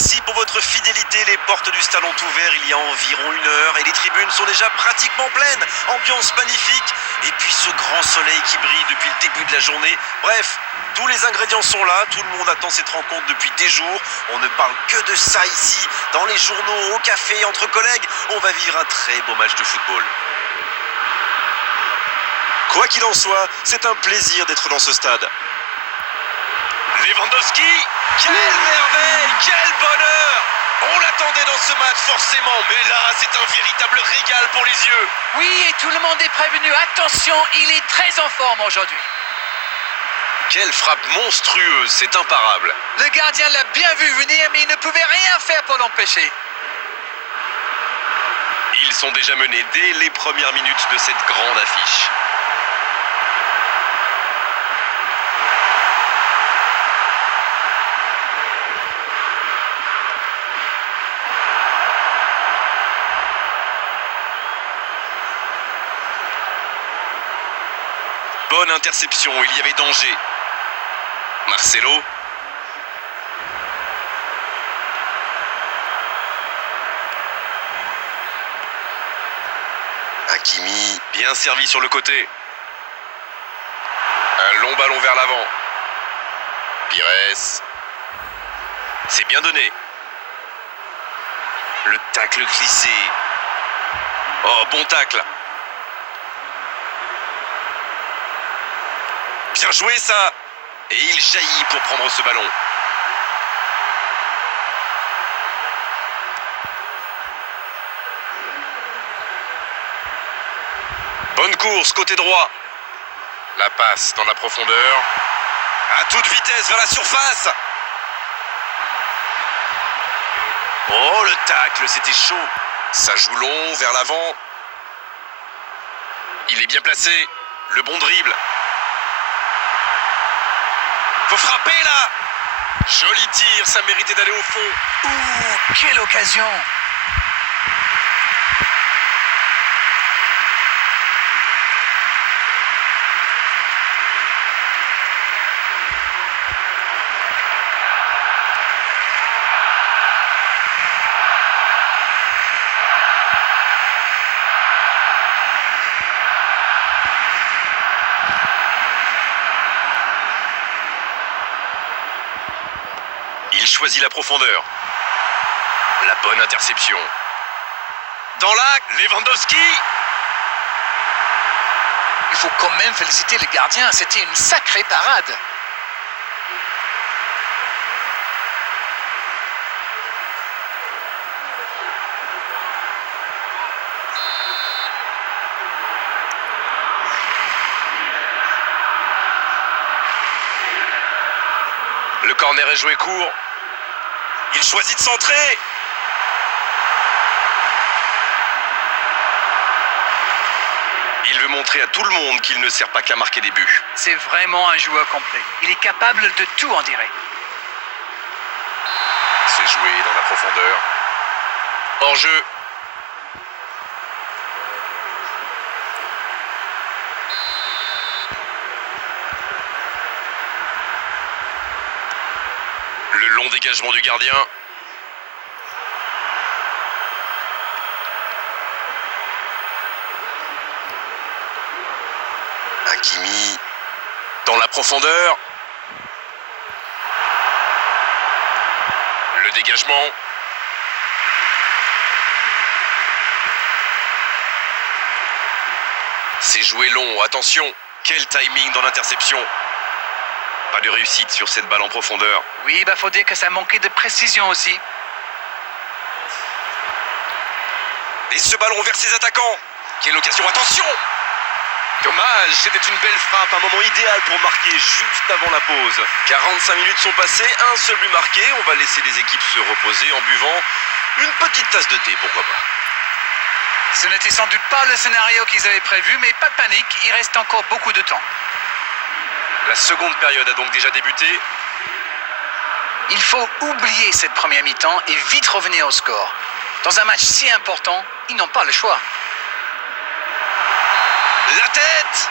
Merci pour votre fidélité. Les portes du stade ont ouvert il y a environ 1 heure et les tribunes sont déjà pratiquement pleines. Ambiance magnifique et puis ce grand soleil qui brille depuis le début de la journée. Bref, tous les ingrédients sont là. Tout le monde attend cette rencontre depuis des jours. On ne parle que de ça ici, dans les journaux, au café, entre collègues. On va vivre un très beau match de football. Quoi qu'il en soit, c'est un plaisir d'être dans ce stade. Lewandowski, quelle merveille, quel bonheur! On l'attendait dans ce match forcément, mais là c'est un véritable régal pour les yeux. Oui, et tout le monde est prévenu. Attention, il est très en forme aujourd'hui. Quelle frappe monstrueuse, c'est imparable. Le gardien l'a bien vu venir, mais il ne pouvait rien faire pour l'empêcher. Ils sont déjà menés dès les premières minutes de cette grande affiche. Bonne interception, il y avait danger. Marcelo. Hakimi, bien servi sur le côté. Un long ballon vers l'avant. Pires. C'est bien donné. Le tacle glissé. Oh, bon tacle. Bien joué ça. Et il jaillit pour prendre ce ballon. Bonne course, côté droit. La passe dans la profondeur. À toute vitesse vers la surface. Oh, le tacle, c'était chaud. Ça joue long, vers l'avant. Il est bien placé. Le bon dribble. Faut frapper là. Joli tir, ça méritait d'aller au fond. Ouh, quelle occasion! Il choisit la profondeur. La bonne interception. Dans l'axe, Lewandowski. Il faut quand même féliciter le gardien, c'était une sacrée parade. Le corner est joué court. Il choisit de centrer. Il veut montrer à tout le monde qu'il ne sert pas qu'à marquer des buts. C'est vraiment un joueur complet. Il est capable de tout, on dirait. C'est joué dans la profondeur. Hors-jeu. Le long dégagement du gardien. Hakimi dans la profondeur. Le dégagement. C'est joué long, attention. Quel timing dans l'interception. Pas de réussite sur cette balle en profondeur. Oui, faut dire que ça manquait de précision aussi. Et ce ballon vers ses attaquants. Quelle occasion, attention! Dommage, c'était une belle frappe, un moment idéal pour marquer juste avant la pause. 45 minutes sont passées, un seul but marqué. On va laisser les équipes se reposer en buvant une petite tasse de thé, pourquoi pas. Ce n'était sans doute pas le scénario qu'ils avaient prévu, mais pas de panique, il reste encore beaucoup de temps. La seconde période a donc déjà débuté. Il faut oublier cette première mi-temps et vite revenir au score. Dans un match si important, ils n'ont pas le choix. La tête!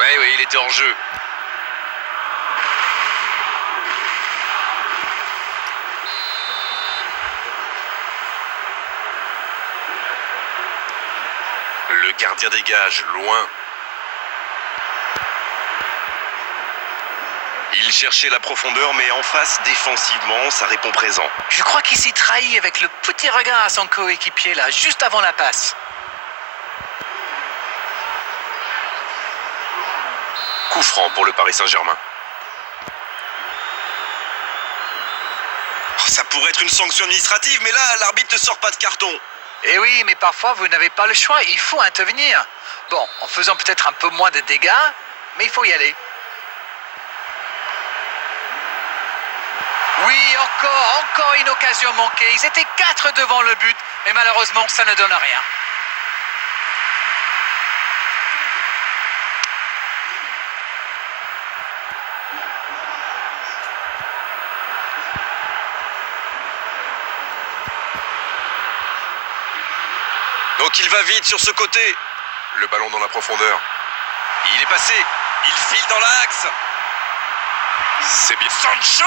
Oui, il était hors jeu. Le gardien dégage, loin. Il cherchait la profondeur, mais en face, défensivement, ça répond présent. Je crois qu'il s'est trahi avec le petit regard à son coéquipier là, juste avant la passe. Coup franc pour le Paris Saint-Germain. Ça pourrait être une sanction administrative, mais là, l'arbitre ne sort pas de carton. Eh oui, mais parfois, vous n'avez pas le choix, il faut intervenir. Bon, en faisant peut-être un peu moins de dégâts, mais il faut y aller. Oui, encore une occasion manquée. Ils étaient 4 devant le but, et malheureusement, ça ne donne rien. Donc il va vite sur ce côté. Le ballon dans la profondeur. Il est passé. Il file dans l'axe. C'est bien. Sancho!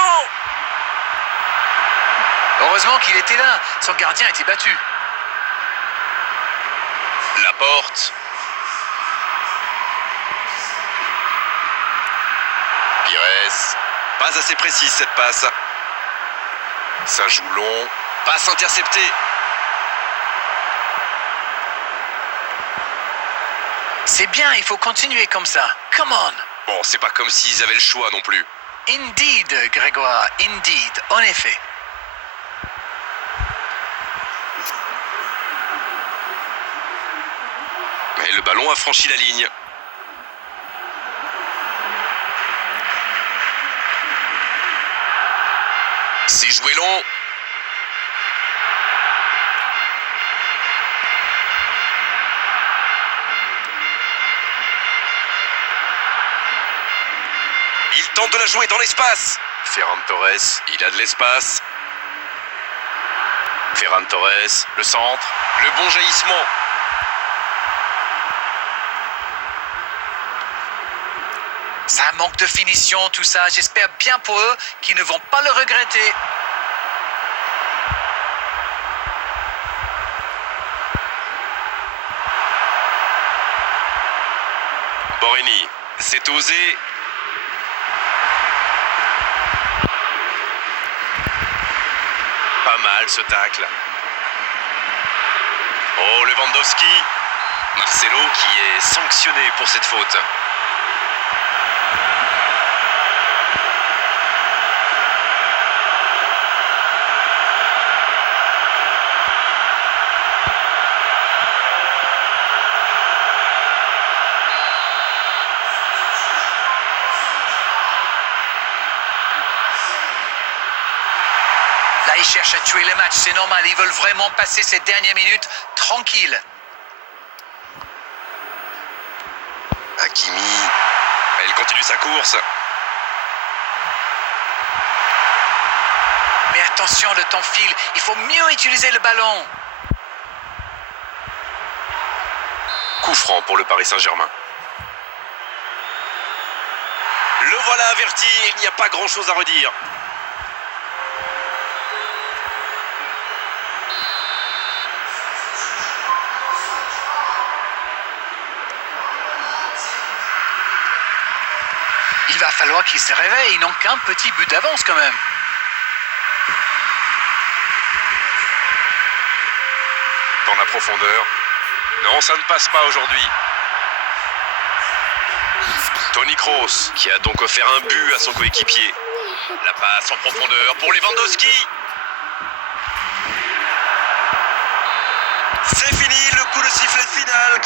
Heureusement qu'il était là. Son gardien était battu. La porte. Pires. Pas assez précise cette passe. Ça joue long. Passe interceptée. C'est bien, il faut continuer comme ça. Come on. Bon, c'est pas comme s'ils avaient le choix non plus. Indeed, Grégoire, indeed, en effet. Mais le ballon a franchi la ligne. C'est joué long. Il tente de la jouer dans l'espace. Ferran Torres, il a de l'espace. Ferran Torres, le centre, le bon jaillissement. Ça manque de finition, tout ça. J'espère bien pour eux qu'ils ne vont pas le regretter. Borini, c'est osé. Pas mal ce tacle. Oh, Lewandowski. Marcelo qui est sanctionné pour cette faute. Là, ils cherchent à tuer le match, c'est normal. Ils veulent vraiment passer ces dernières minutes tranquilles. Hakimi. Elle continue sa course. Mais attention, le temps file. Il faut mieux utiliser le ballon. Coup franc pour le Paris Saint-Germain. Le voilà averti, il n'y a pas grand-chose à redire. Il va falloir qu'ils se réveillent. Ils n'ont qu'un petit but d'avance quand même. Dans la profondeur. Non, ça ne passe pas aujourd'hui. Toni Kroos, qui a donc offert un but à son coéquipier. La passe en profondeur pour Lewandowski. C'est fini, le coup de sifflet final.